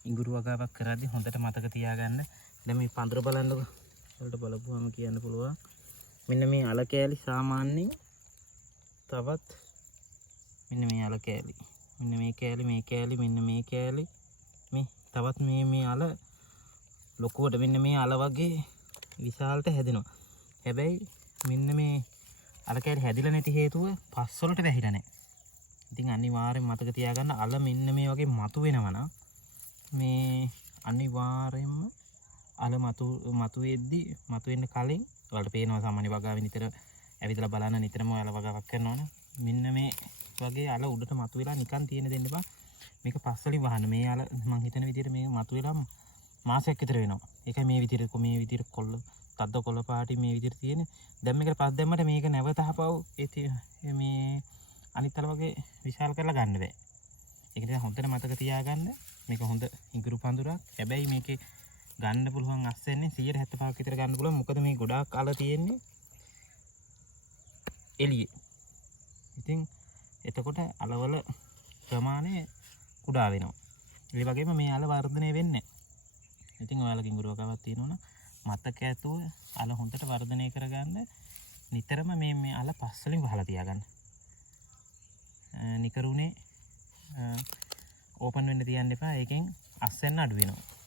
ඉඟුරු වගාවක් කරද්දි හොඳට මතක තියාගන්න. දැන් මේ පඳුර බලන්නකො. වලට බලපුවම කියන්න පුළුවන්. මෙන්න මේ අල කෑලි සාමාන්‍යයෙන් තවත් මෙන්න මේ අල කෑලි. මෙන්න මේ කෑලි මේ කෑලි මෙන්න මේ කෑලි මේ තවත් මේ අල ලොකුවට මෙන්න මේ අල වගේ විශාලට හැදෙනවා. හැබැයි මෙන්න මේ අල කෑලි හැදිලා නැති හේතුව පස් වලට වැහිලා නැහැ. ඉතින් අනිවාර්යෙන් මතක තියාගන්න අල මෙන්න මේ වගේ මතු වෙනවා නම් මේ අනිවාර්යෙන්ම අල මතු වෙන්න කලින් ඔයාලට පේනවා සාමාන්‍ය වගාවේ නිතර ඇවිදලා බලන්න නිතරම ඔයාලා වගාවක් කරනවනේ මෙන්න මේ වගේ අල උඩට මතු වෙලා නිකන් තියෙන දෙන්න බා මේක පස්සලින් වහන්න මේ අල මම හිතන විදිහට මේ මතු වෙලා මාසයක් විතර වෙනවා ඒකයි මේ විදිහට කොල්ල තද්ද කොළ පාටි මේ විදිහට තියෙන්නේ දැන් මේකට පස් දැම්මට මේක නැවත හපව මේ අනිත් අල වගේ විශාල කරලා ගන්න බෑ ඒක නිසා හොඳට මතක තියාගන්න මේක හොඳ ඉඟුරු පඳුරක් හැබැයි මේකේ ගන්න පුළුවන් අස්සෙන්නේ 175ක් විතර ගන්න පුළුවන් මොකද මේ ගොඩාක් අල තියෙන්නේ එළියේ. ඉතින් එතකොට අලවල ප්‍රමාණය කුඩා වෙනවා. ඒ වගේම මේ අල වර්ධනය වෙන්නේ නැහැ. ඉතින් ඔයාලගේ ඉඟුරු වගාවක් තියෙනවනම් මතක ඇතුව අල හොඳට වර්ධනය කරගන්න නිතරම මේ අල පස්සලින් වහලා තියාගන්න. නිකරුණේ ඕපන් වෙන්න තියන්න එපා. ඒකෙන් අස්සෙන්න අඩු වෙනවා.